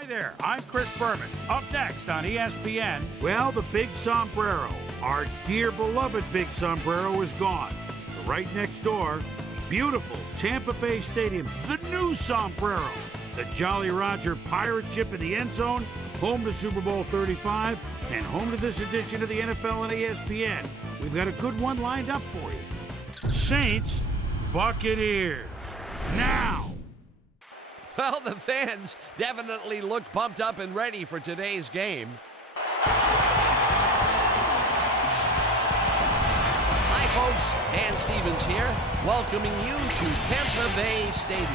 Hi there, I'm Chris Berman. Up next on ESPN, well, the big sombrero, our dear beloved big sombrero, is gone. But right next door, beautiful Tampa Bay Stadium, the new sombrero, the Jolly Roger pirate ship in the end zone, home to Super Bowl 35, and home to this edition of the NFL on ESPN. We've got a good one lined up for you. Saints, Buccaneers, now. Well, the fans definitely look pumped up and ready for today's game. Hi, folks. Dan Stevens here, welcoming you to Tampa Bay Stadium.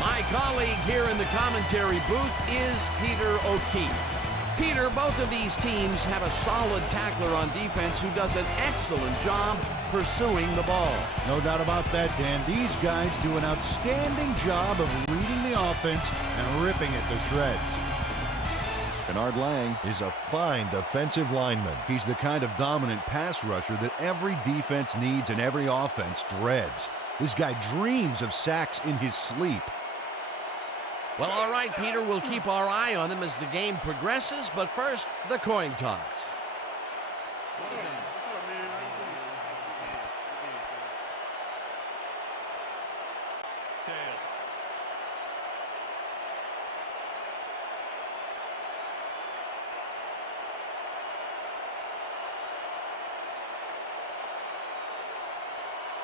My colleague here in the commentary booth is Peter O'Keefe. Peter, both of these teams have a solid tackler on defense who does an excellent job pursuing the ball. No doubt about that, Dan. These guys do an outstanding job of reading the offense and ripping it to shreds. Bernard Lang is a fine defensive lineman. He's the kind of dominant pass rusher that every defense needs and every offense dreads. This guy dreams of sacks in his sleep. Well, all right, Peter, we'll keep our eye on them as the game progresses, but first, the coin toss.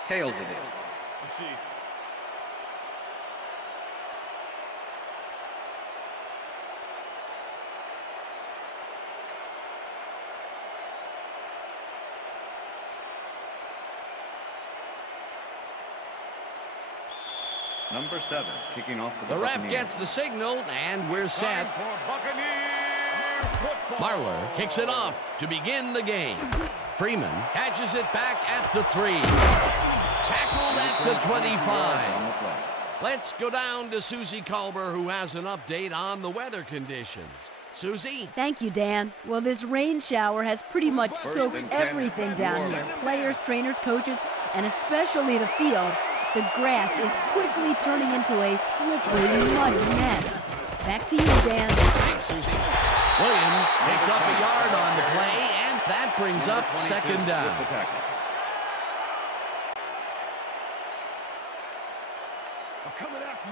Tails it is. Number 7, kicking off for the ref Buccaneers. gets the signal, and we're set. Marler kicks it off to begin the game. Freeman catches it back at the 3. Tackled at the 25. Let's go down to Susie Culber, who has an update on the weather conditions. Susie? Thank you, Dan. Well, this rain shower has pretty much soaked everything down here. Players, trainers, coaches, and especially the field. The grass is quickly turning into a slippery, muddy mess. Back to you, Dan. Thanks, Susie. Williams picks up a yard on the play, and that brings up second down.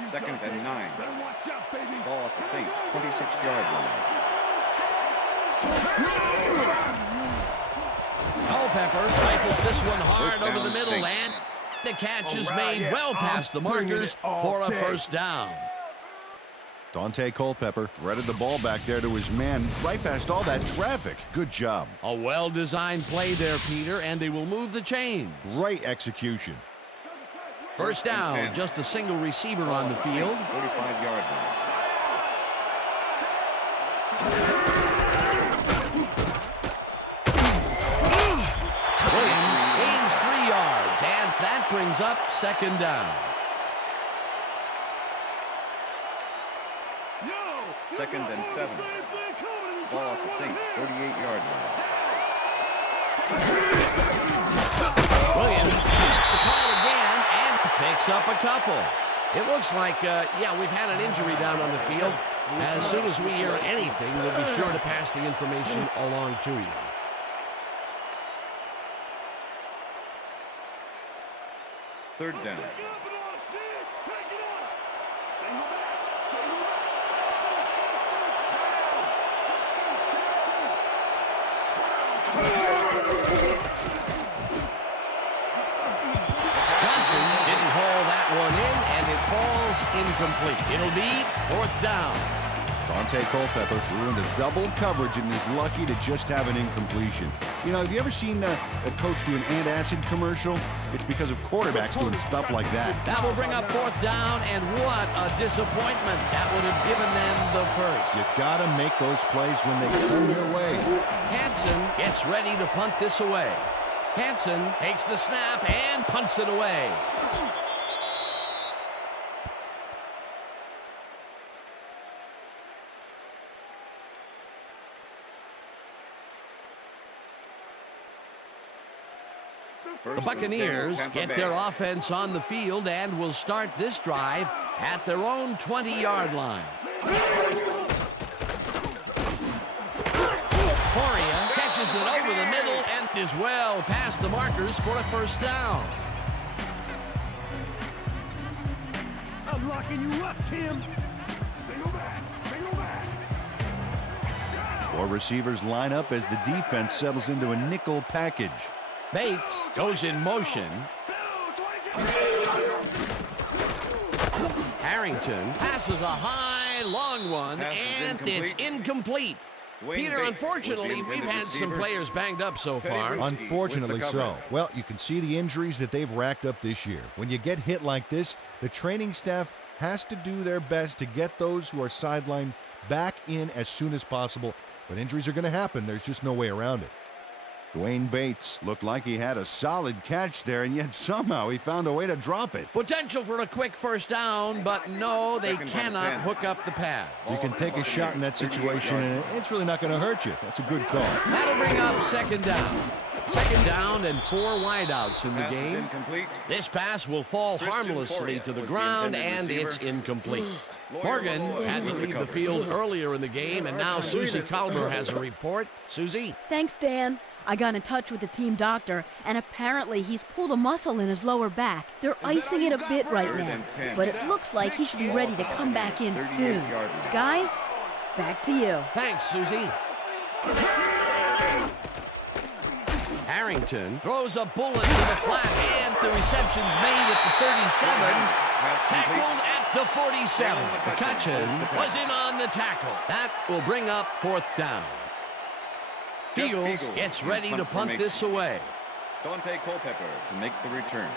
Second and 9. better watch out, baby. Ball at the Saints, 26-yard line. Culpepper rifles this one hard First over down, the middle, Saints. and the catch is made well past the markers for a first down. Dante Culpepper threaded the ball back there to his man right past all that traffic. Good job. A well-designed play there, Peter, and they will move the chains. Great execution. First down, just a single receiver on the field. 45-yard line. Williams gains 3 yards, and that brings up second down. Second and 7. Ball at the Saints, 38-yard line. Williams gets the call again and picks up a couple. It looks like, we've had an injury down on the field. As soon as we hear anything, we'll be sure to pass the information along to you. Third down. Johnson didn't haul that one in, and it falls incomplete. It'll be fourth down. Dante Culpepper threw into double coverage and is lucky to just have an incompletion. You know, have you ever seen a coach do an antacid commercial? It's because of quarterbacks doing stuff like that. That will bring up fourth down, and what a disappointment. That would have given them the first. You gotta make those plays when they come your way. Hansen gets ready to punt this away. Hansen takes the snap and punts it away. The Buccaneers get their offense on the field and will start this drive at their own 20-yard line. throws it over the middle and is well past the markers for a first down. I'm locking you up, Tim. Single back. Single back. Four receivers line up as the defense settles into a nickel package. Bates goes in motion. Harrington passes a high, long one, and it's incomplete. Peter, unfortunately, we've had some players banged up so far. Unfortunately so. Well, you can see the injuries that they've racked up this year. When you get hit like this, the training staff has to do their best to get those who are sidelined back in as soon as possible. But injuries are going to happen. There's just no way around it. Dwayne Bates looked like he had a solid catch there, and yet somehow he found a way to drop it. Potential for a quick first down, but no, they cannot hook up the pass. You can take a shot in that situation, and it's really not going to hurt you. That's a good call. That'll bring up second down. Second down and 4 wideouts in the game. This pass will fall harmlessly to the ground, and it's incomplete. Morgan had to leave the field earlier in the game, and now Susie Calber has a report. Susie? Thanks, Dan. I got in touch with the team doctor, and apparently he's pulled a muscle in his lower back. They're icing it a bit right now, but it looks like he should be ready to come back in soon. Guys, back to you. Thanks, Susie. Harrington throws a bullet to the flat, and the reception's made at the 37. Tackled at the 47. McCutcheon was in on the tackle. That will bring up fourth down. Fields gets ready to punt this away. Dante Culpepper to make the return.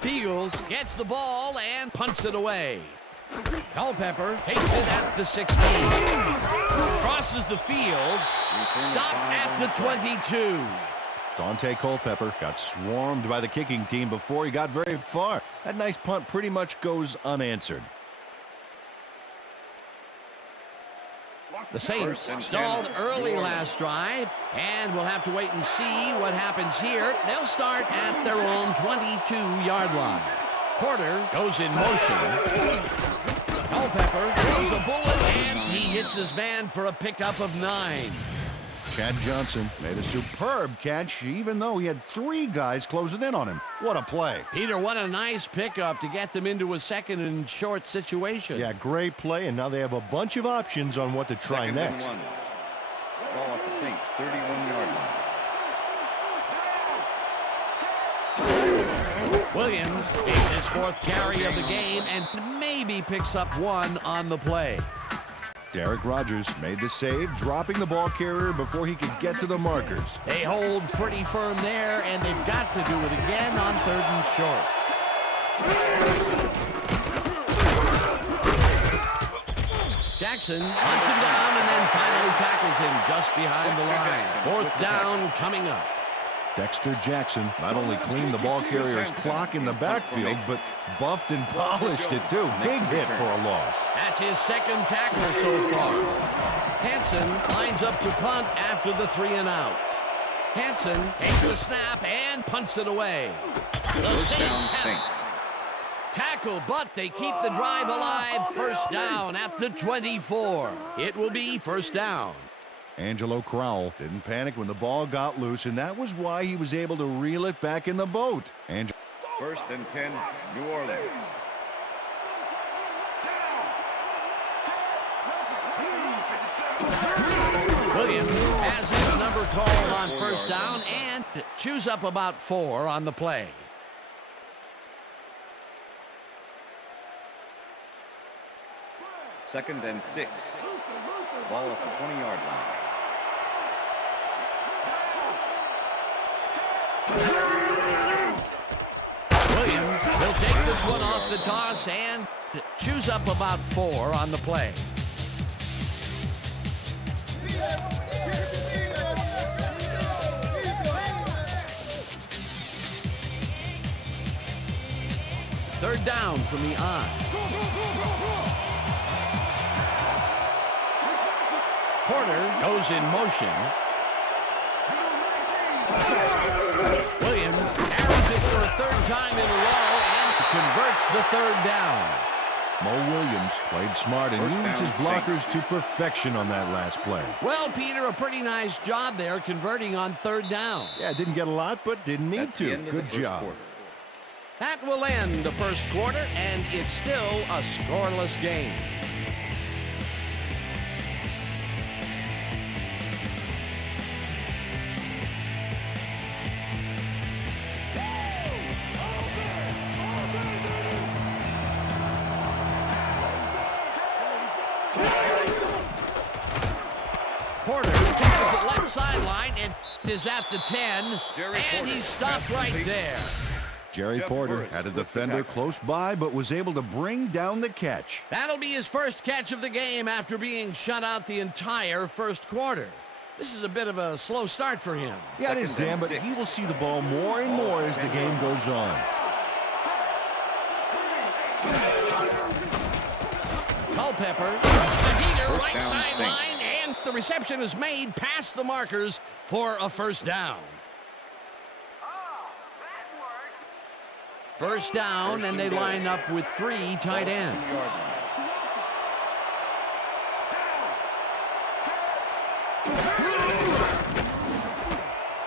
Fields gets the ball and punts it away. Culpepper takes it at the 16. Crosses the field. Stopped at the 22. Dante Culpepper got swarmed by the kicking team before he got very far. That nice punt pretty much goes unanswered. The Saints stalled early last drive, and we'll have to wait and see what happens here. They'll start at their own 22-yard line. Porter goes in motion. Culpepper throws a bullet, and he hits his man for a pickup of 9. Chad Johnson made a superb catch, even though he had 3 guys closing in on him. What a play. Peter, what a nice pickup to get them into a second and short situation. Yeah, great play, and now they have a bunch of options on what to try Second and next. 1. Ball at the Saints, 31-yard line. Williams is his 4th carry of the game and maybe picks up 1 on the play. Derek Rogers made the save, dropping the ball carrier before he could get to the markers. They hold pretty firm there, and they've got to do it again on 3rd and short. Jackson hunts him down and then finally tackles him just behind the line. 4th down coming up. Dexter Jackson not only cleaned the ball carrier's clock in the backfield, but buffed and polished it too. Big hit for a loss. That's his 2nd tackle so far. Hansen lines up to punt after the 3 and out. Hansen takes the snap and punts it away. The Saints have tackle, but they keep the drive alive. First down at the 24. It will be first down. Angelo Crowell didn't panic when the ball got loose, and that was why he was able to reel it back in the boat. First and 10, New Orleans. Williams has his number called on first down and chews up about 4 on the play. Second and 6. Ball at the 20-yard line. Williams will take this one off the toss and chews up about 4 on the play. Third down from the I. Porter goes in motion. Williams carries it for a 3rd time in a row and converts the 3rd down. Mo Williams played smart and used his blockers to perfection on that last play. Well, Peter, a pretty nice job there converting on third down. Yeah, didn't get a lot, but didn't need to. Good job. That will end the first quarter, and it's still a scoreless game. Porter pitches it left sideline and is at the 10, and he's stopped right there. Jerry Porter had a defender close by, but was able to bring down the catch. That'll be his first catch of the game after being shut out the entire first quarter. This is a bit of a slow start for him. Yeah, it is, Dan, but he will see the ball more and more as the game goes on. Culpepper throws a heater right sideline, and the reception is made past the markers for a first down. First down, and they line up with 3 tight ends.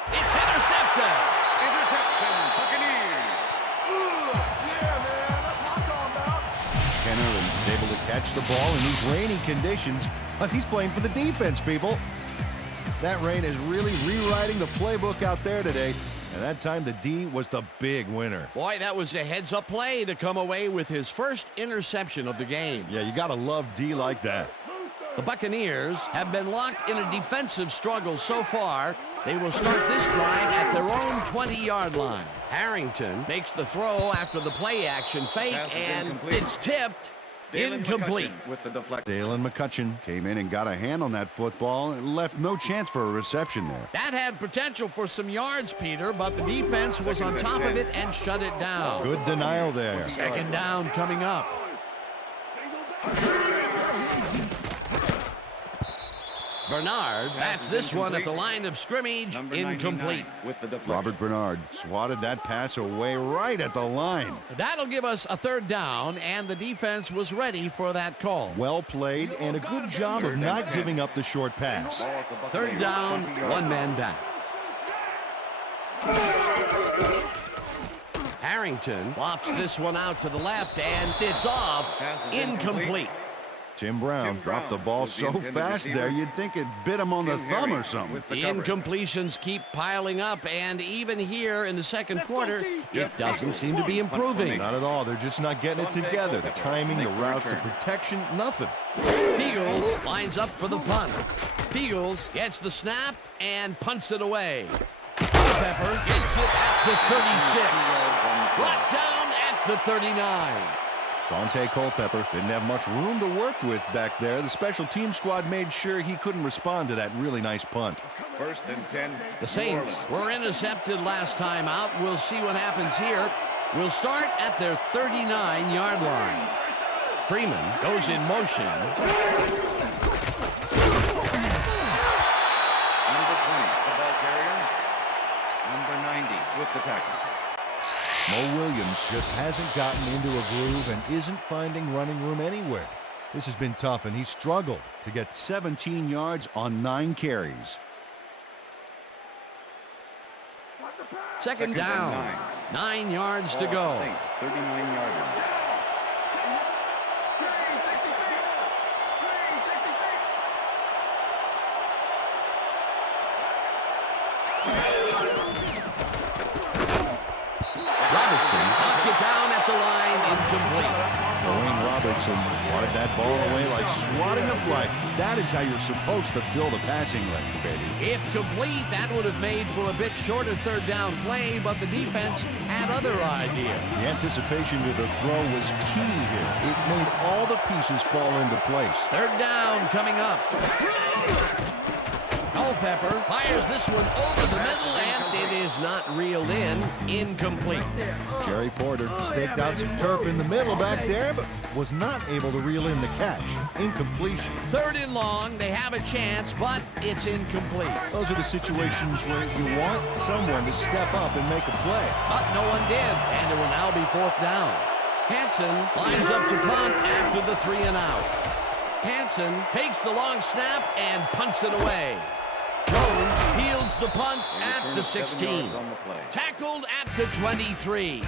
It's intercepted. Interception, Buccaneers. Kenner is able to catch the ball in these rainy conditions. He's playing for the defense, people. That rain is really rewriting the playbook out there today. And that time the D was the big winner. Boy, that was a heads-up play to come away with his first interception of the game. Yeah, you got to love D like that. The Buccaneers have been locked in a defensive struggle so far. They will start this drive at their own 20-yard line. Harrington makes the throw after the play action fake, and it's tipped. Incomplete. With the deflection. Dalen McCutcheon came in and got a hand on that football and left no chance for a reception there. That had potential for some yards, Peter, but the defense was on top of it and shut it down. Good denial there. Second down coming up. Bernard bats this one at the line of scrimmage. Incomplete. With the deflection. Robert Bernard swatted that pass away right at the line. That'll give us a third down, and the defense was ready for that call. Well played and a good job of not giving up the short pass. Third down, 1 man down. Harrington lofts this one out to the left, and it's off. Incomplete. Tim Brown dropped the ball so fast there, you'd think it bit him on the thumb or something. The incompletions keep piling up, and even here in the second quarter, it doesn't seem to be improving. Not at all. They're just not getting it together. The timing, the routes, the protection, nothing. Fiegels lines up for the punt. Fiegels gets the snap and punts it away. Pepper gets it at the 36. Brought down at the 39. Dante Culpepper didn't have much room to work with back there. The special team squad made sure he couldn't respond to that really nice punt. 1st and 10. The Saints were intercepted last time out. We'll see what happens here. We'll start at their 39-yard line. Freeman goes in motion. Number 20, the ball carrier. Number 90 with the tackle. Mo Williams just hasn't gotten into a groove and isn't finding running room anywhere. This has been tough, and he struggled To get 17 yards on 9 carries. Second down. 9 yards to go. 39-yarder. Robertson knocks it down at the line, incomplete. Dwayne Robertson swatted that ball away like swatting a fly. That is how you're supposed to fill the passing lanes, baby. If complete, that would have made for a bit shorter third down play, but the defense had other ideas. The anticipation to the throw was key here. It made all the pieces fall into place. Third down coming up. Culpepper fires this one over the middle, and it is not reeled in. Incomplete. Jerry Porter staked out some turf in the middle back there, but was not able to reel in the catch. Incompletion. Third and long. They have a chance, but it's incomplete. Those are the situations where you want someone to step up and make a play. But no one did, and it will now be fourth down. Hansen lines up to punt after the 3 and out. Hansen takes the long snap and punts it away. Jones fields the punt at the 16. Tackled at the 23.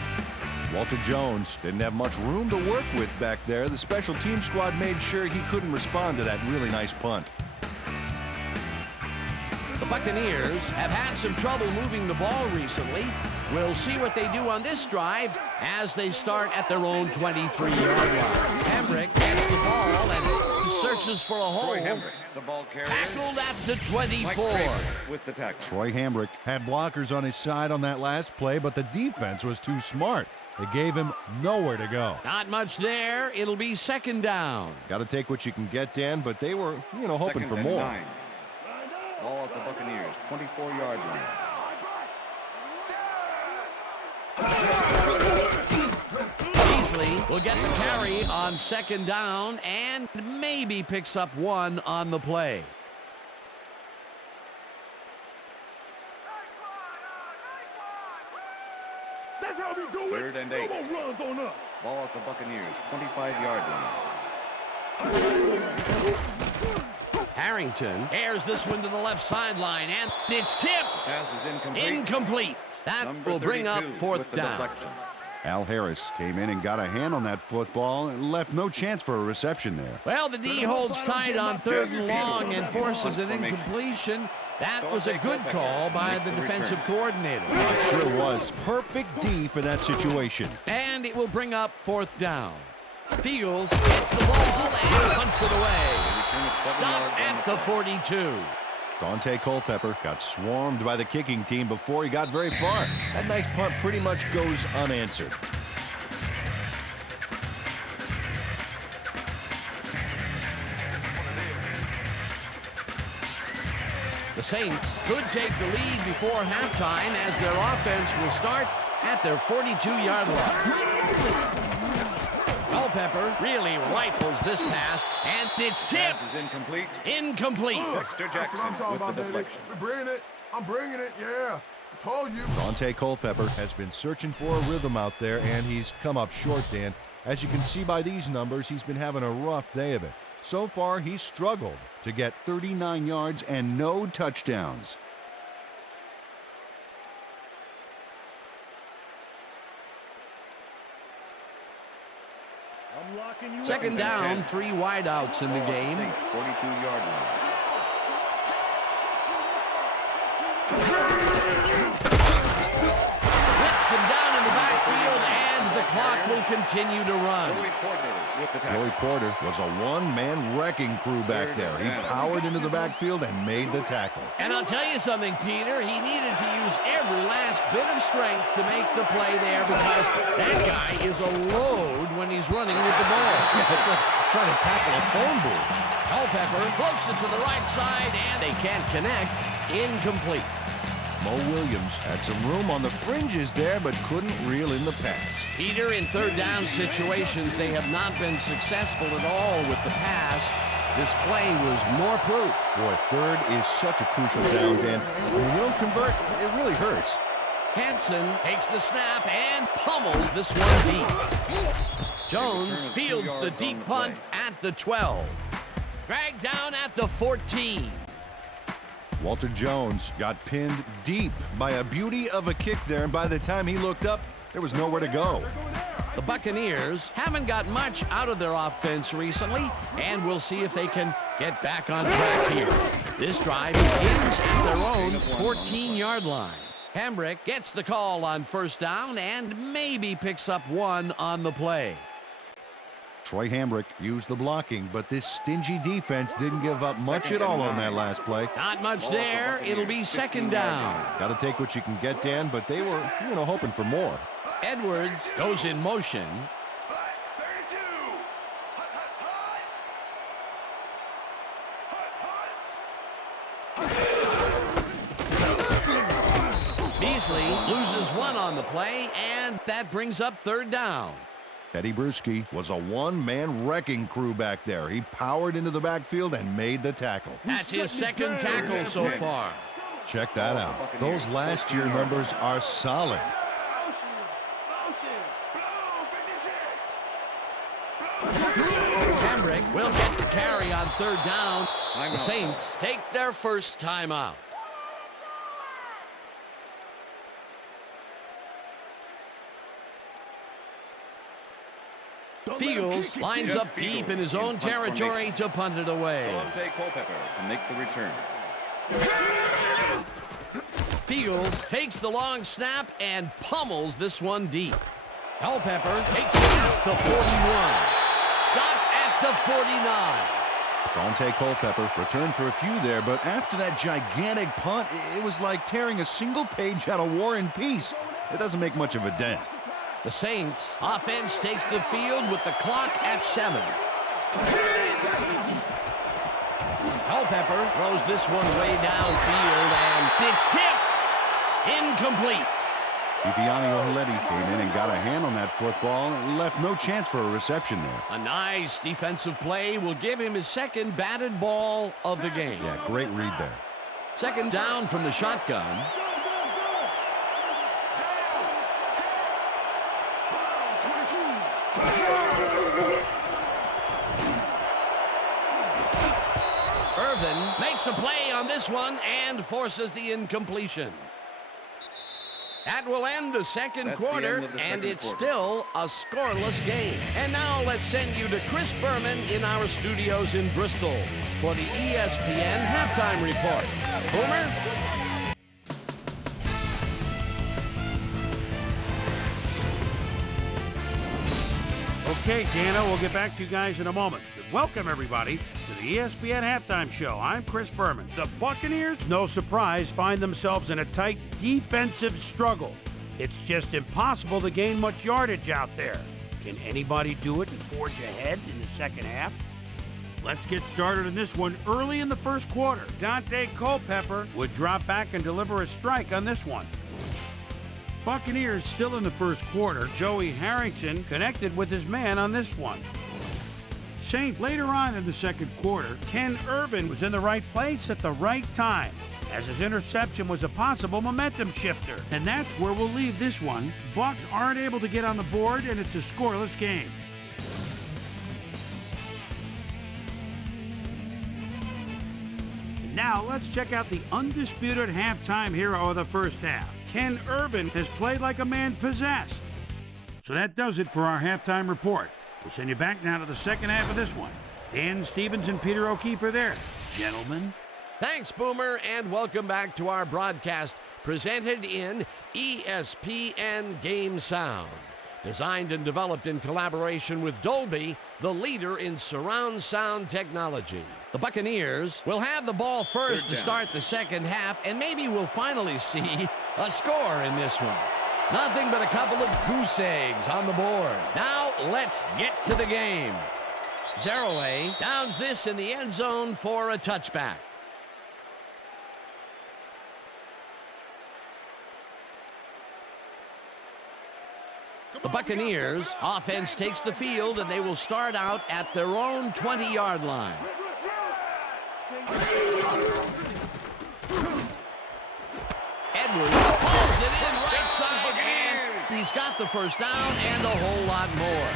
Walter Jones didn't have much room to work with back there. The special team squad made sure he couldn't respond to that really nice punt. The Buccaneers have had some trouble moving the ball recently. We'll see what they do on this drive as they start at their own 23-yard line. Hambrick gets the ball and searches for a hole. The ball carrier. Tackled at the 24. With the tackle. Troy Hambrick had blockers on his side on that last play, but the defense was too smart. It gave him nowhere to go. Not much there. It'll be 2nd down. Got to take what you can get, Dan, but they were, hoping 2nd for and more. 9. Ball at the Buccaneers, 24-yard line. Beasley will get the carry on 2nd down and maybe picks up 1 on the play. That's how we do it. 3rd and 8. No more runs on us. Ball at the Buccaneers, 25-yard line. Harrington airs this one to the left sideline, and it's tipped. Pass is incomplete. Incomplete. That Number will bring up 32 4th with the down. deflection. Al Harris came in and got a hand on that football and left no chance for a reception there. Well, the D holds tight on 3rd and long and forces an incompletion. That was a good call by the defensive coordinator. It sure was. Perfect D for that situation. And it will bring up 4th down. Fields gets the ball and punts it away. Stopped at the 42. Dante Culpepper got swarmed by the kicking team before he got very far. That nice punt pretty much goes unanswered. The Saints could take the lead before halftime as their offense will start at their 42-yard line. Culpepper really rifles this pass, and it's tipped. Pass is incomplete. Incomplete. Dexter Jackson with the deflection. I'm bringing it, yeah. I told you. Dante Culpepper has been searching for a rhythm out there, and he's come up short, Dan. As you can see by these numbers, he's been having a rough day of it. So far, he's struggled to get 39 yards and no touchdowns. I'm locking you 2nd down, 3 wideouts in the game. Saints, 42-yard line. Whips him down in the backfield, and the clock will continue to run. Joey Porter was a one-man wrecking crew back there. He powered into the backfield and made the tackle. And I'll tell you something, Peter. He needed to use every last bit of strength to make the play there because that guy is a load when he's running with the ball. Yeah, it's like trying to tackle a phone booth. Culpepper floats it to the right side, and they can't connect. Incomplete. Mo Williams had some room on the fringes there, but couldn't reel in the pass. Peter, in 3rd down situations, they have not been successful at all with the pass. This play was more proof. Boy, 3rd is such a crucial down, Dan. When you don't convert, it really hurts. Hansen takes the snap and pummels this one deep. Jones fields the deep punt at the 12. Dragged down at the 14. Walter Jones got pinned deep by a beauty of a kick there, and by the time he looked up, there was nowhere to go. The Buccaneers haven't got much out of their offense recently, and we'll see if they can get back on track here. This drive begins at their own 14-yard line. Hambrick gets the call on 1st down and maybe picks up 1 on the play. Troy Hambrick used the blocking, but this stingy defense didn't give up much at all on that last play. Not much there. It'll be 2nd down. Got to take what you can get, Dan, but they were, hoping for more. Edwards goes in motion. Beasley loses 1 on the play, and that brings up 3rd down. Teddy Bruschi was a one-man wrecking crew back there. He powered into the backfield and made the tackle. That's his 2nd tackle so far. Check that out. Those last year numbers are solid. will get the carry on third down. Timeout. The Saints take their first timeout. Fields lines up deep in his own territory to punt it away. Culpepper to make the return. Fields takes the long snap and pummels this one deep. Culpepper takes it at the 41. Stopped at the 49. Dante Culpepper returned for a few there, but after that gigantic punt, it was like tearing a single page out of War and Peace. It doesn't make much of a dent. The Saints offense takes the field with the clock at 7. Culpepper throws this one way downfield, and it's tipped. Incomplete. Ifeanyi Ohaledi came in and got a hand on that football and left no chance for a reception there. A nice defensive play will give him his second batted ball of the game. Yeah, great read there. Second down from the shotgun. Irvin makes a play on this one and forces the incompletion. That will end the second quarter, and it's still a scoreless game. And now let's send you to Chris Berman in our studios in Bristol for the ESPN Halftime Report. Boomer? Okay, Dana, we'll get back to you guys in a moment. Welcome, everybody, to the ESPN Halftime Show. I'm Chris Berman. The Buccaneers, no surprise, find themselves in a tight defensive struggle. It's just impossible to gain much yardage out there. Can anybody do it and forge ahead in the second half? Let's get started in this one early in the first quarter. Dante Culpepper would drop back and deliver a strike on this one. Buccaneers still in the first quarter. Joey Harrington connected with his man on this one. Saint later on in the second quarter, Ken Irvin was in the right place at the right time, as his interception was a possible momentum shifter. And that's where we'll leave this one. Bucs aren't able to get on the board, and it's a scoreless game. Now let's check out the undisputed halftime hero of the first half. Ken Irvin has played like a man possessed. So that does it for our halftime report. We'll send you back now to the second half of this one. Dan Stevens and Peter O'Keefe are there. Gentlemen. Thanks, Boomer, and welcome back to our broadcast presented in ESPN Game Sound. Designed and developed in collaboration with Dolby, the leader in surround sound technology. The Buccaneers will have the ball first to start the second half, and maybe we'll finally see a score in this one. Nothing but a couple of goose eggs on the board. Now, let's get to the game. Zerouay downs this in the end zone for a touchback. The Buccaneers offense takes the field, and they will start out at their own 20-yard line. Edwards pulls it in right side, and he's got the first down and a whole lot more.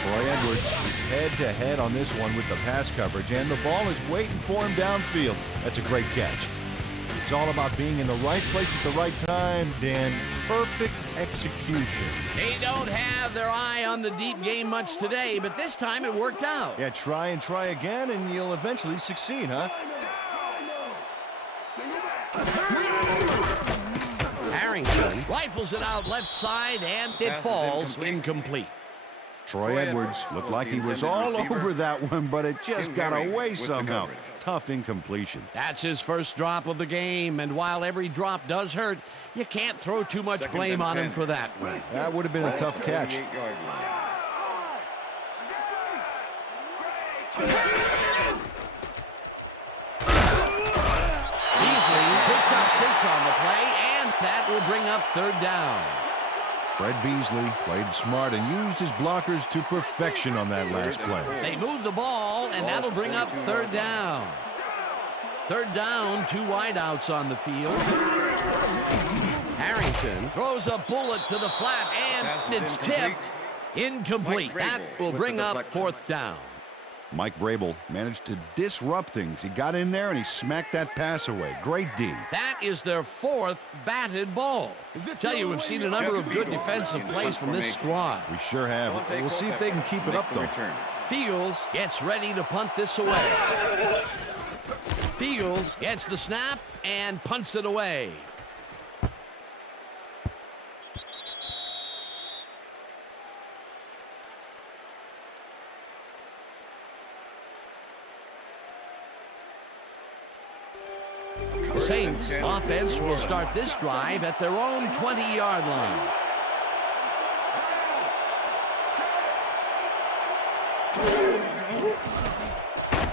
Troy Edwards is head-to-head on this one with the pass coverage, and the ball is waiting for him downfield. That's a great catch. It's all about being in the right place at the right time, Dan. Perfect execution. They don't have their eye on the deep game much today, but this time it worked out. Yeah, try and try again, and you'll eventually succeed, huh? Harrington rifles it out left side, and it falls incomplete. Troy Edwards looked like he was all over that one, but it just got away somehow. Tough incompletion. That's his first drop of the game, and while every drop does hurt, you can't throw too much blame on him for that one. That would have been a tough catch. Beasley picks up 6 on the play, and that will bring up third down. Fred Beasley played smart and used his blockers to perfection on that last play. They move the ball, and that'll bring up third down. Third down, 2 wideouts on the field. Harrington throws a bullet to the flat, and it's tipped. Incomplete. That will bring up fourth down. Mike Vrabel managed to disrupt things. He got in there and he smacked that pass away. Great D. That is their fourth batted ball. Tell you, we've seen a number of good defensive plays from this squad. We sure have. We'll see if they can keep it up, though. Fields gets ready to punt this away. Fields gets the snap and punts it away. The Saints offense will start this drive at their own 20-yard line.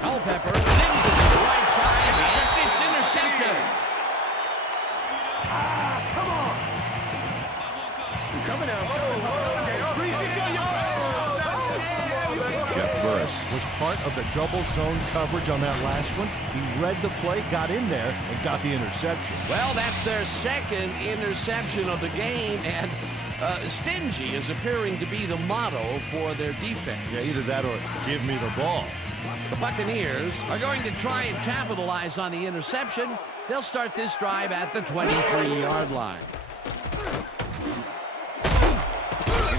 Culpepper sends it to the right side, and it's intercepted. Come on. Coming out. Jeff Burris was part of the double zone coverage on that last one. He read the play, got in there, and got the interception. Well, that's their second interception of the game, and stingy is appearing to be the motto for their defense. Yeah, either that or give me the ball. The Buccaneers are going to try and capitalize on the interception. They'll start this drive at the 23-yard line.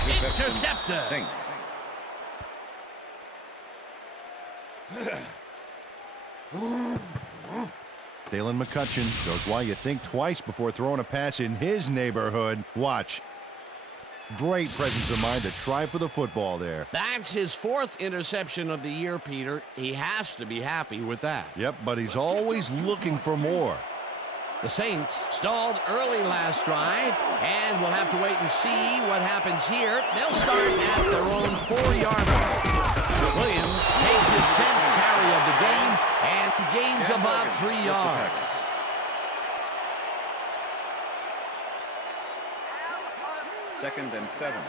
Intercepted. Saints. Dalen McCutcheon shows why you think twice before throwing a pass in his neighborhood. Watch. Great presence of mind to try for the football there. That's his fourth interception of the year, Peter. He has to be happy with that. Yep, but he's always looking for more. The Saints stalled early last drive, and we'll have to wait and see what happens here. They'll start at their own 4-yard line. Williams takes his 10th carry of the game and gains about 3 yards. Second and 7.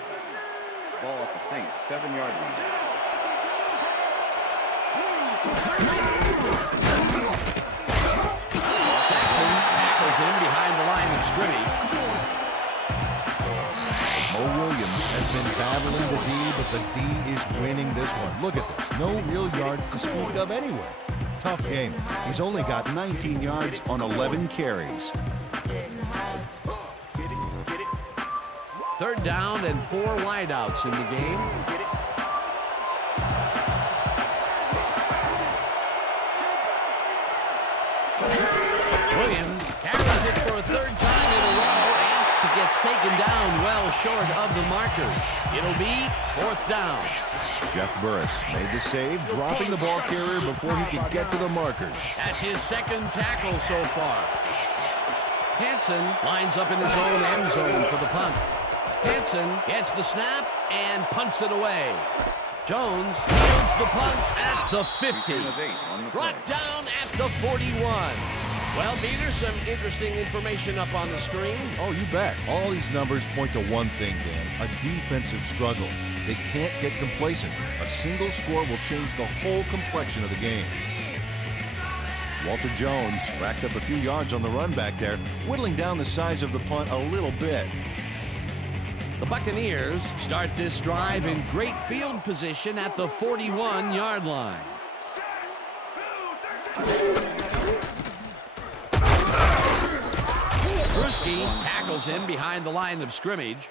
Ball at the Saints 7-yard line. Jackson tackles him behind the line of scrimmage. Mo Williams has been battling the D, but the D is winning this one. Look at this. No real yards to speak of anyway. Tough game. He's only got 19 yards on 11 carries. Third down and 4 wideouts in the game. Williams carries it for a third time in a row, and it gets taken down well short of the markers. It'll be 4th down. Jeff Burris made the save, dropping the ball carrier before he could get to the markers. That's his second tackle so far. Hansen lines up in his own end zone for the punt. Hansen gets the snap and punts it away. Jones fields the punt at the 50. Brought down at the 41. Well, Peter, some interesting information up on the screen. Oh, you bet. All these numbers point to one thing, Dan. A defensive struggle. They can't get complacent. A single score will change the whole complexion of the game. Walter Jones racked up a few yards on the run back there, whittling down the size of the punt a little bit. The Buccaneers start this drive in great field position at the 41-yard line. Bruschi tackles him behind the line of scrimmage.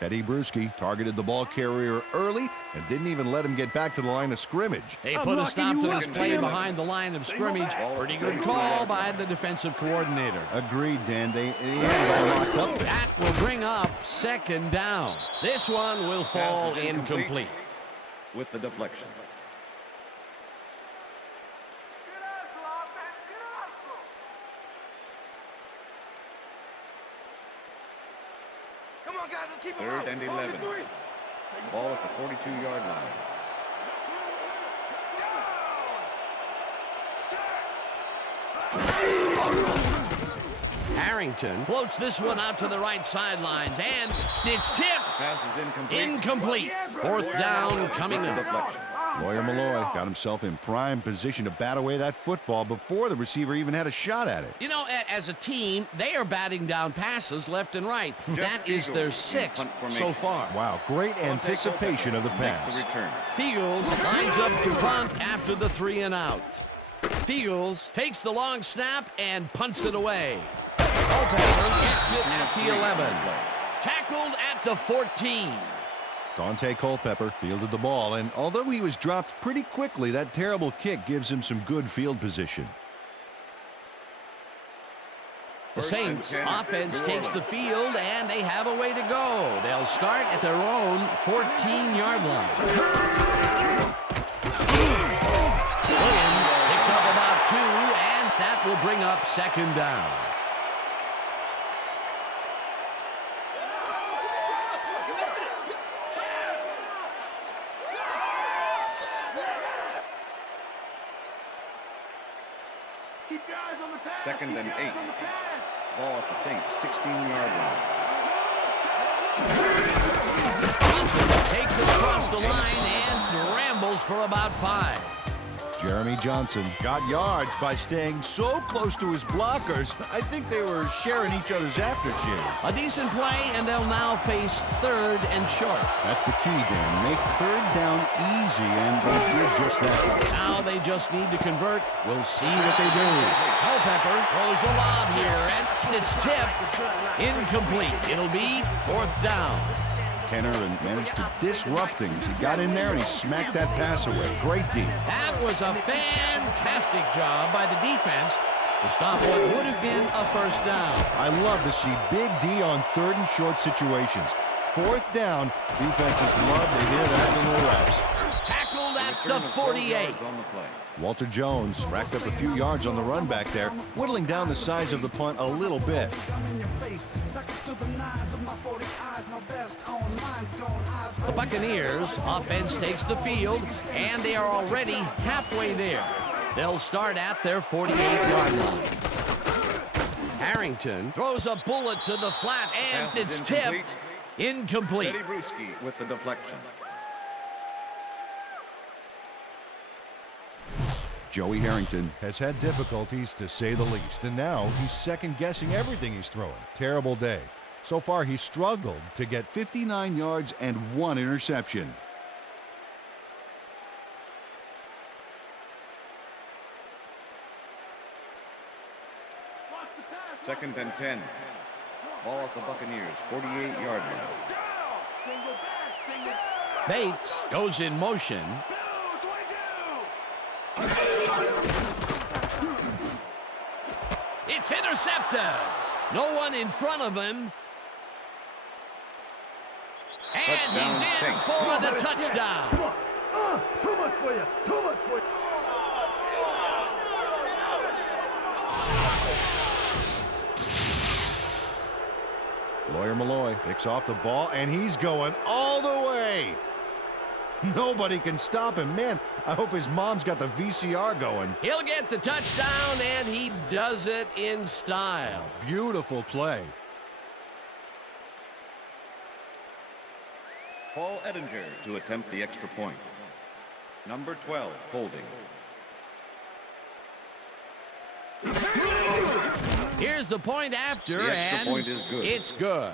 Eddie Bruschi targeted the ball carrier early and didn't even let him get back to the line of scrimmage. They put a stop to this play behind the line of scrimmage. Pretty good call by the defensive coordinator. Agreed, Dan. They had it all locked up there. That will bring up 2nd down. This one will fall incomplete. With the deflection. Come on, guys, let's keep 3rd and 11. Ball at the 42-yard line. Harrington floats this one out to the right sidelines, and it's tipped. Pass is incomplete. Incomplete. 4th down coming up. Deflection. Lawyer Malloy got himself in prime position to bat away that football before the receiver even had a shot at it. You know, as a team, they are batting down passes left and right. That is their 6th so far. Wow, great anticipation of the pass. Fields lines up to punt after the 3 and out. Fields takes the long snap and punts it away. Culpepper gets it at the 11. Tackled at the 14. Dante Culpepper fielded the ball, and although he was dropped pretty quickly, that terrible kick gives him some good field position. The Saints offense takes the field, and they have a way to go. They'll start at their own 14-yard line. Williams picks up about 2, and that will bring up 2nd down. Second and 8. Ball at the Saints 16-yard line. Johnson takes it across the line and rambles for about 5. Jeremy Johnson got yards by staying so close to his blockers. I think they were sharing each other's aftershave. A decent play, and they'll now face 3rd and short. That's the key, Dan. Make 3rd down easy, and they did just that. Now they just need to convert. We'll see what they do. Culpepper throws a lob here, and it's tipped. Incomplete. It'll be 4th down. Kenner managed to disrupt things. He got in there and he smacked that pass away. Great D. That was a fantastic job by the defense to stop what would have been a 1st down. I love to see big D on 3rd and short situations. 4th down, defenses love to hear that from the refs. Tackled at the 48. Walter Jones racked up a few yards on the run back there, whittling down the size of the punt a little bit. The Buccaneers offense takes the field, and they are already halfway there. They'll start at their 48-yard line. Harrington throws a bullet to the flat, and it's tipped. Incomplete. Teddy Bruschi with the deflection. Joey Harrington has had difficulties, to say the least, and now he's second-guessing everything he's throwing. Terrible day. So far, he's struggled to get 59 yards and 1 interception. Second and 10. Ball at the Buccaneers 48-yard line. Bates goes in motion. It's intercepted. No one in front of him. And Touchdown, he's in Saints. for the touchdown. Too much for you. Too much for you. Lawyer Malloy picks off the ball, and he's going all the way. Nobody can stop him. Man, I hope his mom's got the VCR going. He'll get the touchdown, and he does it in style. Beautiful play. Paul Edinger to attempt the extra point. Number 12, holding. Here's the point after, The extra and point is good. It's good.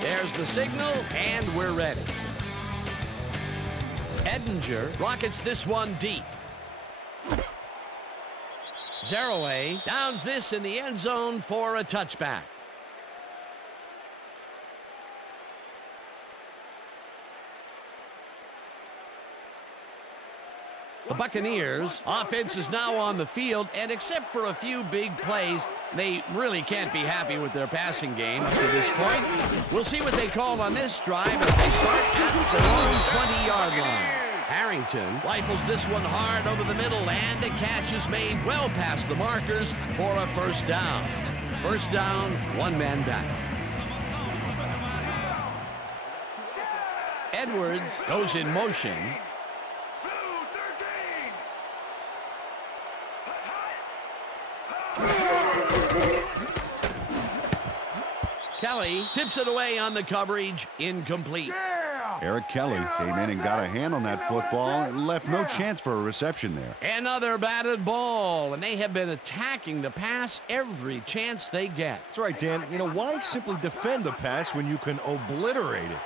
There's the signal, and we're ready. Edinger rockets this one deep. Zaraway downs this in the end zone for a touchback. The Buccaneers offense is now on the field, and except for a few big plays, they really can't be happy with their passing game up to this point. We'll see what they call on this drive as they start at their own 20-yard line. Harrington rifles this one hard over the middle, and the catch is made well past the markers for a first down. First down, one man back. Edwards goes in motion. Kelly tips it away on the coverage. Incomplete. Eric Kelly came in and got a hand on that football and left no chance for a reception there. Another batted ball, and they have been attacking the pass every chance they get. That's right, Dan. You know, why simply defend the pass when you can obliterate it?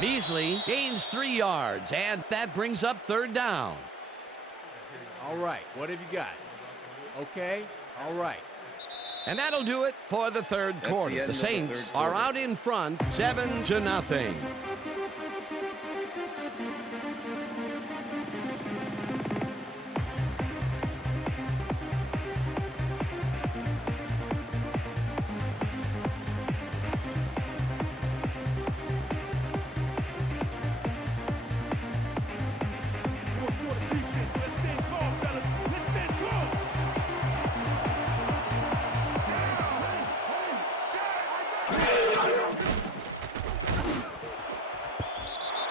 Beasley gains 3 yards, and that brings up third down. All right, what have you got? Okay, all right. And that'll do it for the third That's quarter. the end The of the Saints third are quarter. out in front, 7-0.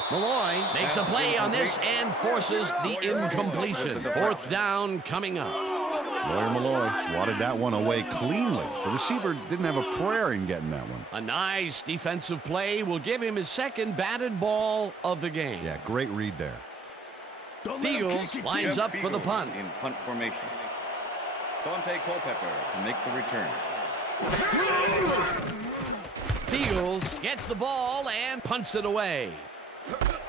Malloy makes a play on this and forces the incompletion. Fourth down coming up. Lawyer Malloy swatted that one away cleanly. The receiver didn't have a prayer in getting that one. A nice defensive play will give him his second batted ball of the game. Yeah, great read there. Fields lines up for the punt. In punt formation. Dante Culpepper to make the return. Fields gets the ball and punts it away.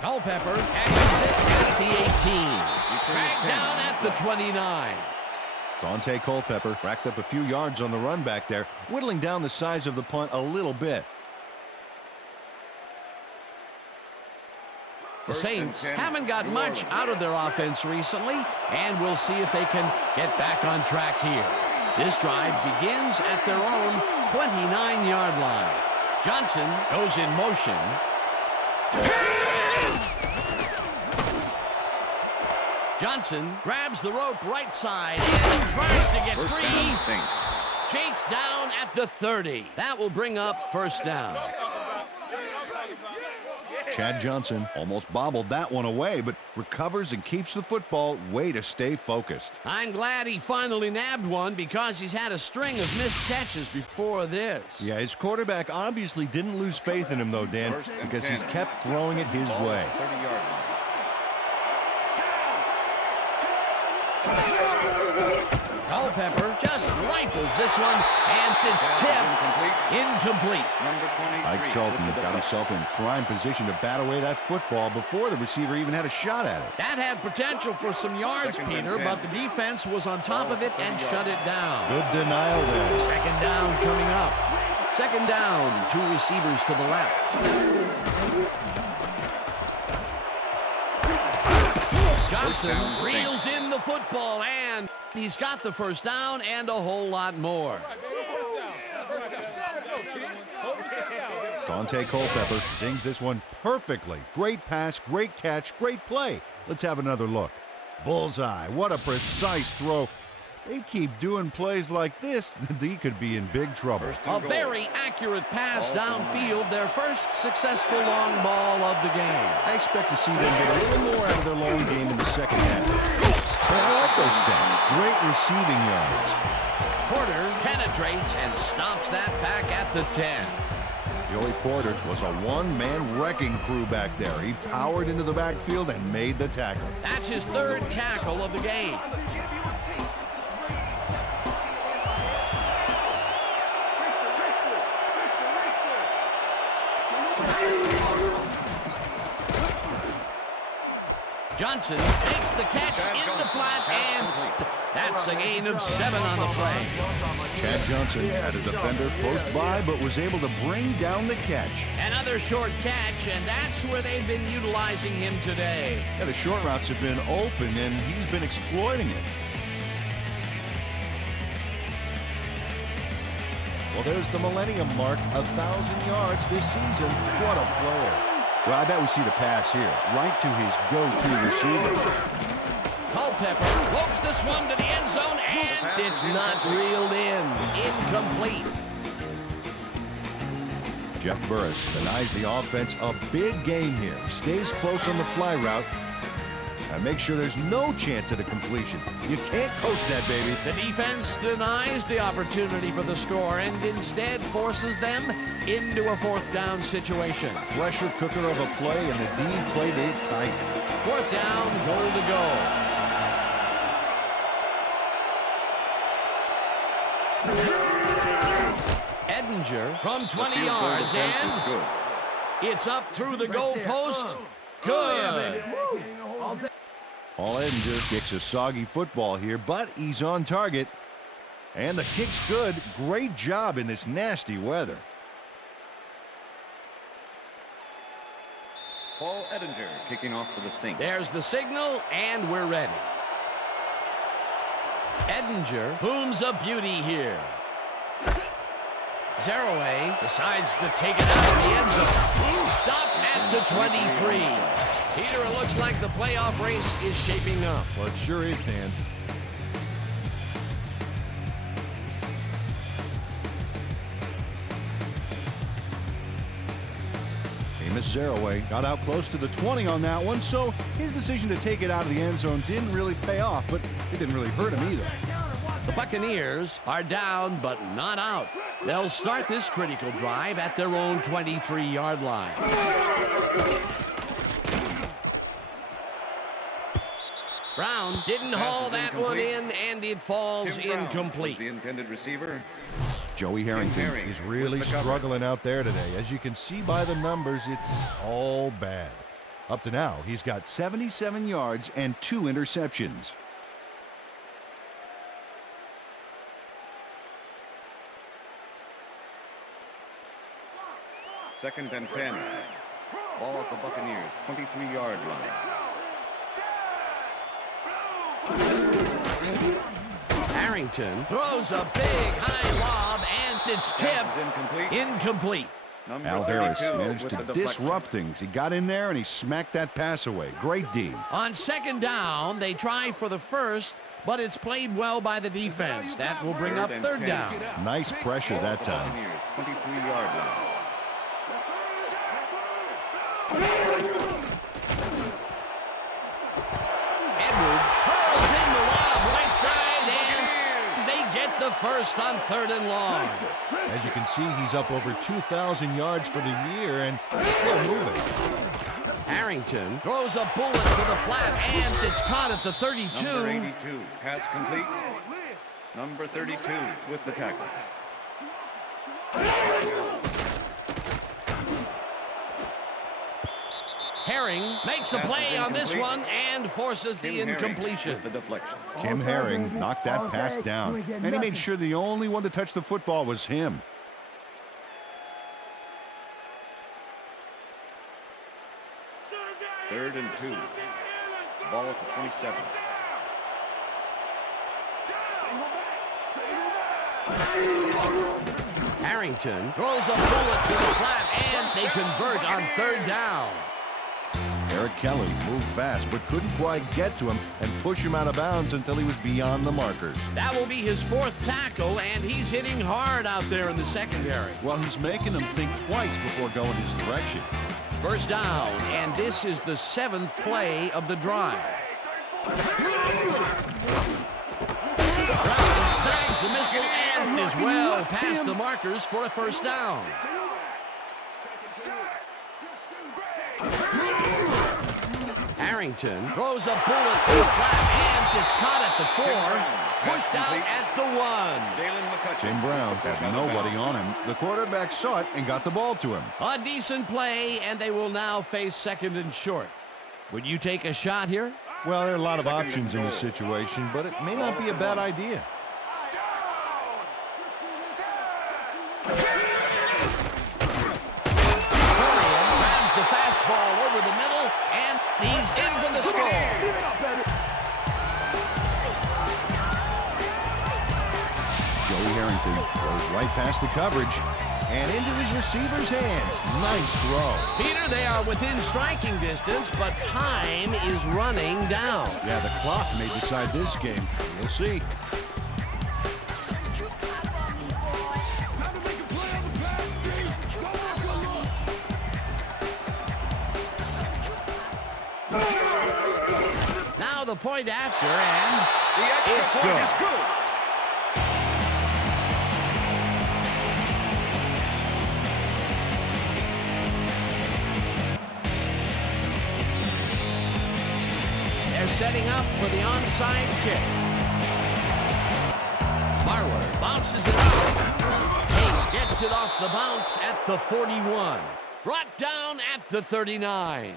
Culpepper catches it at the 18. Back down at the 29. Dante Culpepper racked up a few yards on the run back there, whittling down the size of the punt a little bit. The Saints haven't got much out of their offense recently, and we'll see if they can get back on track here. This drive begins at their own 29-yard line. Johnson goes in motion. Johnson grabs the rope right side and tries to get First free. down, Saints. Chased down at the 30. That will bring up first down. Chad Johnson almost bobbled that one away, but recovers and keeps the football. Way to stay focused. I'm glad he finally nabbed one because he's had a string of missed catches before this. Yeah, his quarterback obviously didn't lose faith in him, though, Dan, because he's kept throwing it his Ball way. at the 30-yard line. Culpepper just rifles this one, and it's tipped. Incomplete. Number 23. Ike Charlton with the got defense. himself in prime position to bat away that football before the receiver even had a shot at it. That had potential for some yards, Second and Peter, 10. but the defense was on top of it and shut it down. Good denial there. Second down coming up. Second down, 2 receivers to the left. Johnson down, reels in the football, and he's got the first down and a whole lot more. Dante Culpepper sings this one perfectly. Great pass, great catch, great play. Let's have another look. Bullseye. What a precise throw. They keep doing plays like this, he could be in big trouble. First A and goal. very accurate pass Ball from downfield, their first successful long ball of the game. I expect to see them get a little more out of their long game in the second half. But I like those stats. Great receiving yards. Porter penetrates and stops that back at the 10. Joey Porter was a one-man wrecking crew back there. He powered into the backfield and made the tackle. That's his third tackle of the game. Johnson makes the catch in the flat, and that's a gain of 7 on the play. Chad Johnson had a defender close by, but was able to bring down the catch. Another short catch, and that's where they've been utilizing him today. Yeah, the short routes have been open, and he's been exploiting it. Well, there's the millennium mark, 1,000 yards this season. What a player. Well, I bet we see the pass here, right to his go-to receiver. Culpepper ropes this one to the end zone, and it's not reeled in. Incomplete. Jeff Burris denies the offense a big gain here. He stays close on the fly route and make sure there's no chance at a completion. You can't coach that, baby. The defense denies the opportunity for the score and instead forces them into a fourth down situation. Pressure cooker of a play, and the D played it tight. Fourth down, goal to go. Edinger from 20 yards, and it's up through the goalpost. Good. Paul Edinger kicks a soggy football here, but he's on target. And the kick's good. Great job in this nasty weather. Paul Edinger kicking off for the Saints. There's the signal, and we're ready. Edinger booms a beauty here. Zeraway decides to take it out of the end zone. Stopped at the 23. Peter, it looks like the playoff race is shaping up. Well, it sure is, Dan. Amos Zeraway got out close to the 20 on that one, so his decision to take it out of the end zone didn't really pay off, but it didn't really hurt him either. The Buccaneers are down, but not out. They'll start this critical drive at their own 23-yard line. Brown didn't haul that one in, and it falls incomplete. The intended receiver. Joey Harrington is really struggling out there today. As you can see by the numbers, it's all bad. Up to now, he's got 77 yards and 2 interceptions. Second and 10. Ball at the Buccaneers, 23-yard line. Harrington throws a big high lob, and it's tipped. Incomplete. Al Harris managed to disrupt things. He got in there and he smacked that pass away. Great D. On second down, they try for the first, but it's played well by the defense. That will bring up third down. Nice pressure that time. 23-yard line. Edwards hurls in the lob right side, and they get the first on third and long. As you can see, he's up over 2,000 yards for the year and still moving. Harrington throws a bullet to the flat, and it's caught at the 32. Number 82, pass complete. Number 32 with the tackle. Herring makes a play on this one and forces the incompletion. With the deflection. Kim Herring knocked that pass down, and he made sure the only one to touch the football was him. Third and 2. Ball at the 27. Harrington throws a bullet to the flat, and they convert on third down. Eric Kelly moved fast but couldn't quite get to him and push him out of bounds until he was beyond the markers. That will be his fourth tackle, and he's hitting hard out there in the secondary. Well, he's making them think twice before going his direction. First down, and this is the 7th play of the drive. Brown snags the missile and is well past the markers for a first down. Harrington throws a bullet to the flat, and it's caught at the 4, pushed out at the 1. Jim Brown has nobody on him. The quarterback saw it and got the ball to him. A decent play, and they will now face second and short. Would you take a shot here? Well, there are a lot of options in this situation, but it may not be a bad idea. Grabs the fastball over the middle, and he's in for the score. Joey Harrington goes right past the coverage and into his receiver's hands. Nice throw. Peter, they are within striking distance, but time is running down. Yeah, the clock may decide this game. We'll see. Now the point after, and The extra it's point good. is good. They're setting up for the onside kick. Marler bounces it out. He gets it off the bounce at the 41. Brought down at the 39.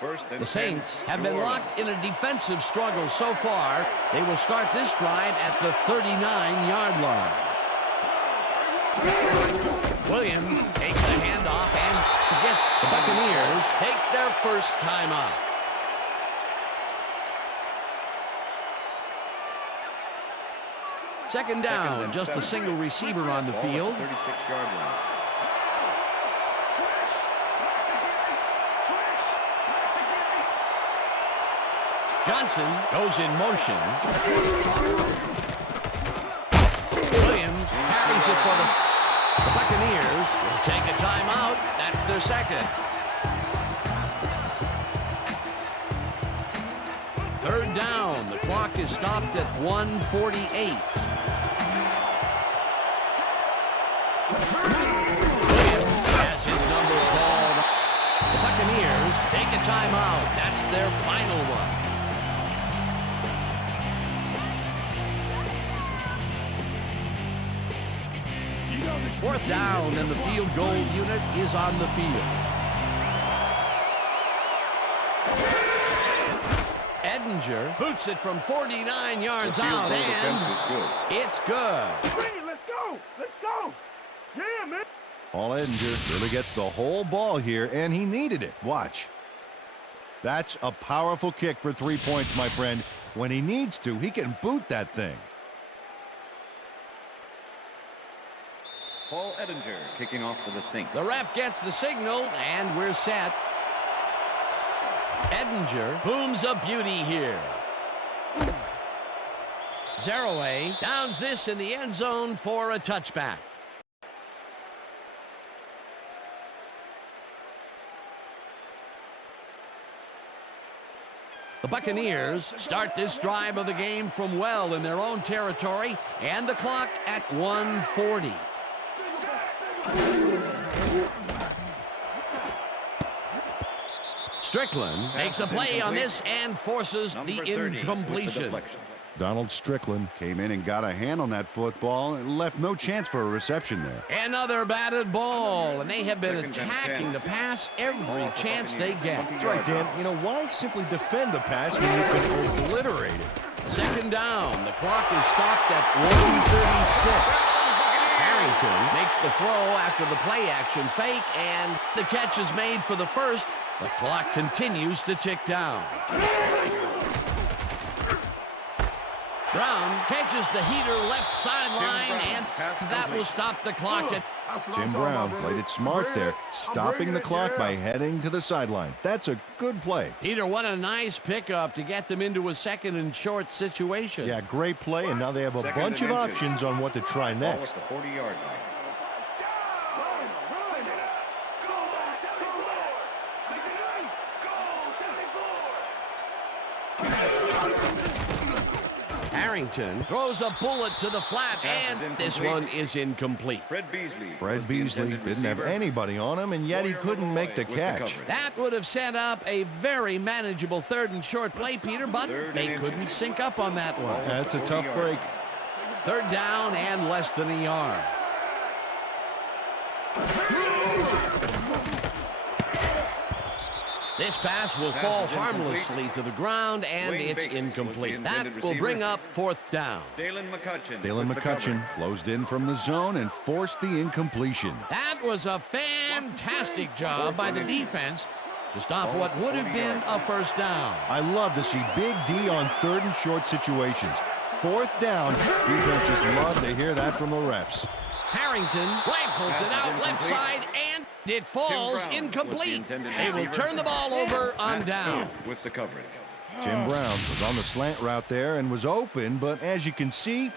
First and The 10, Saints have New been Orleans. locked in a defensive struggle so far. They will start this drive at the 39-yard line. Williams takes the handoff and gets the Buccaneers take their first time out. Second down, and just a 7. single receiver on the Ball at field. 36-yard line. Johnson goes in motion. Williams carries it for the Buccaneers. Will take a timeout. That's their second. Third down. The clock is stopped at 1:48. Williams has his number called. The Buccaneers take a timeout. That's their final one. Fourth down, and the field goal unit is on the field. Edinger boots it from 49 yards The field out, goal attempt and is good. it's good. Bring it, let's go! Let's go! Yeah, man! Paul Edinger really gets the whole ball here, and he needed it. Watch. That's a powerful kick for 3 points, my friend. When he needs to, he can boot that thing. Paul Edinger kicking off for the Saints. The ref gets the signal, and we're set. Edinger booms a beauty here. Zaraway downs this in the end zone for a touchback. The Buccaneers start this drive of the game from well in their own territory, and the clock at 1:40. Strickland makes a play on this and forces the Number 30 with the incompletion. deflection. Donald Strickland came in and got a hand on that football and left no chance for a reception there. Another batted ball, and they have been Second and attacking 10. the pass every Ball at the chance they Buccaneers, get. 20 That's right, yard Dan. line. You know, why simply defend the pass when you can obliterate it? Second down. The clock is stopped at 1:36. Harrington makes the throw after the play action fake, and the catch is made for the first. The clock continues to tick down. Brown catches the heater left sideline, Brown, and pass that complete. will stop the clock at Tim Brown played it smart there, stopping the clock by heading to the sideline. That's a good play. Peter. What a nice pickup to get them into a second and short situation. Yeah, great play, and now they have a Second bunch and of inches. options on what to try Ball at next. the 40-yard line. Harrington throws a bullet to the flat, Pass is and this incomplete. one is incomplete. Fred Beasley. Fred was the Beasley intended didn't have receiver. anybody on him, and yet he Warrior couldn't make the Malloy with catch. coverage. That would have set up a very manageable third and short play, Peter, but Third they and couldn't inches. sync up on that one. That's a tough break. Third down and less than a yard. This pass will Pass fall is incomplete. harmlessly to the ground, and Wayne it's Bakes was the incomplete. That intended will bring receiver. up fourth down. Dalen McCutcheon. Dalen with the McCutcheon coverage. closed in from the zone and forced the incompletion. That was a fantastic job by the defense to stop what would have been a first down. I love to see Big D on third and short situations. Fourth down, defenses love to hear that from the refs. Harrington rifles it Pass is out left incomplete. side, and it falls Brown was the incomplete. intended They will receiver. turn the ball over on Matt down. Stone with the coverage. Tim Brown was on the slant route there and was open, but as you can see,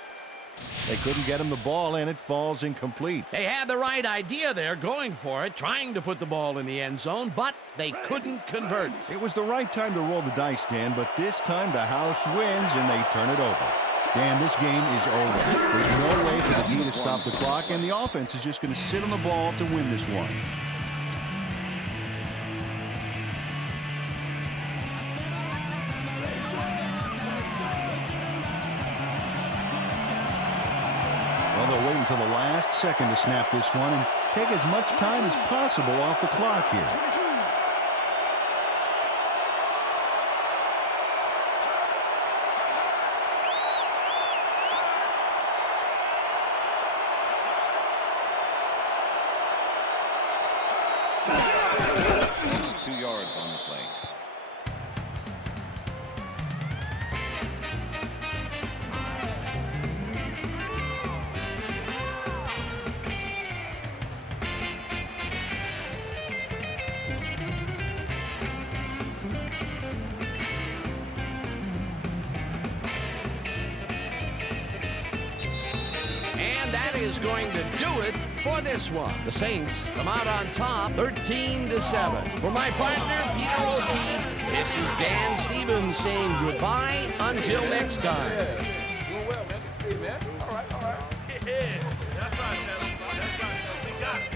they couldn't get him the ball, and it falls incomplete. They had the right idea there, going for it, trying to put the ball in the end zone, but they couldn't convert. It was the right time to roll the dice, Dan, but this time the house wins and they turn it over. Dan, this game is over. There's no way for the D to stop the clock, and the offense is just going to sit on the ball to win this one. Well, they'll wait until the last second to snap this one and take as much time as possible off the clock here. Loss of 2 yards on the play. And that is going to do it for this one. The Saints come out on top 13-7. For my partner, Peter O'Keefe, this is Dan Stevens saying goodbye until next time. Doing well, man. Stay, man. All right, all right. Yeah, that's right, man. That's right, man. We got it.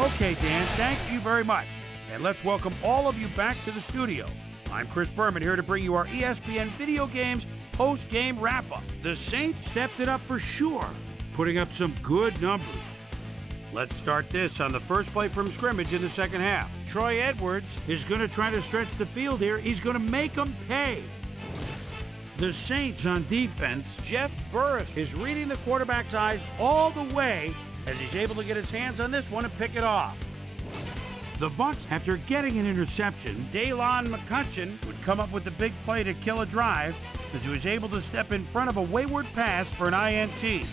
Okay, Dan, thank you very much. And let's welcome all of you back to the studio. I'm Chris Berman here to bring you our ESPN Video Games post-game wrap-up. The Saints stepped it up for sure, putting up some good numbers. Let's start this on the first play from scrimmage in the second half. Troy Edwards is going to try to stretch the field here. He's going to make them pay. The Saints on defense, Jeff Burris is reading the quarterback's eyes all the way as he's able to get his hands on this one and pick it off. The Bucs, after getting an interception, Daylon McCutcheon would come up with the big play to kill a drive as he was able to step in front of a wayward pass for an INT.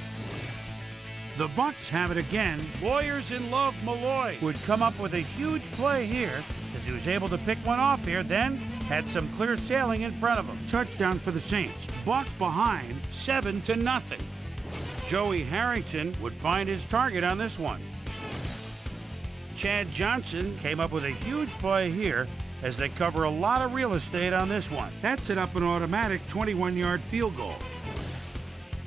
The Bucs have it again. Lawyers in Love Malloy would come up with a huge play here as he was able to pick one off here, then had some clear sailing in front of him. Touchdown for the Saints. Bucs behind 7-0. Joey Harrington would find his target on this one. Chad Johnson came up with a huge play here as they cover a lot of real estate on this one. That set up an automatic 21-yard field goal.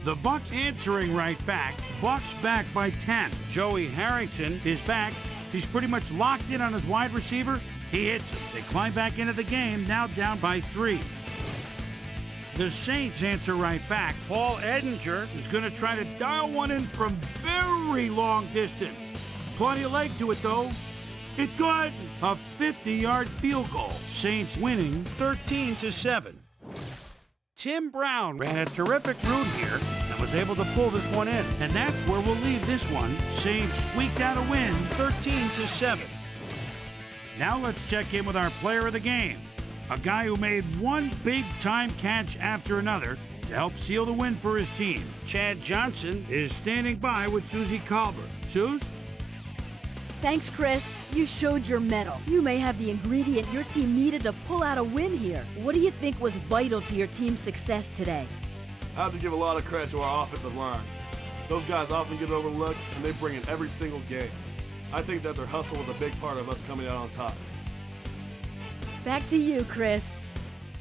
The Bucs answering right back. Bucs back by 10. Joey Harrington is back. He's pretty much locked in on his wide receiver. He hits him. They climb back into the game, now down by 3. The Saints answer right back. Paul Edinger is going to try to dial one in from very long distance. Plenty of leg to it, though. It's good. A 50-yard field goal. Saints winning 13-7. Tim Brown ran a terrific route here and was able to pull this one in. And that's where we'll leave this one. Saints squeaked out a win, 13-7. Now let's check in with our player of the game. A guy who made one big-time catch after another to help seal the win for his team. Chad Johnson is standing by with Susie Colbert. Suze? Thanks, Chris. You showed your mettle. You may have the ingredient your team needed to pull out a win here. What do you think was vital to your team's success today? I have to give a lot of credit to our offensive line. Those guys often get overlooked, and they bring it every single game. I think that their hustle was a big part of us coming out on top. Back to you, Chris.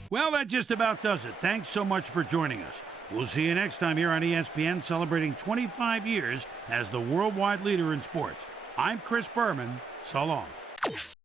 Well, that just about does it. Thanks so much for joining us. We'll see you next time here on ESPN, celebrating 25 years as the worldwide leader in sports. I'm Chris Berman. So long.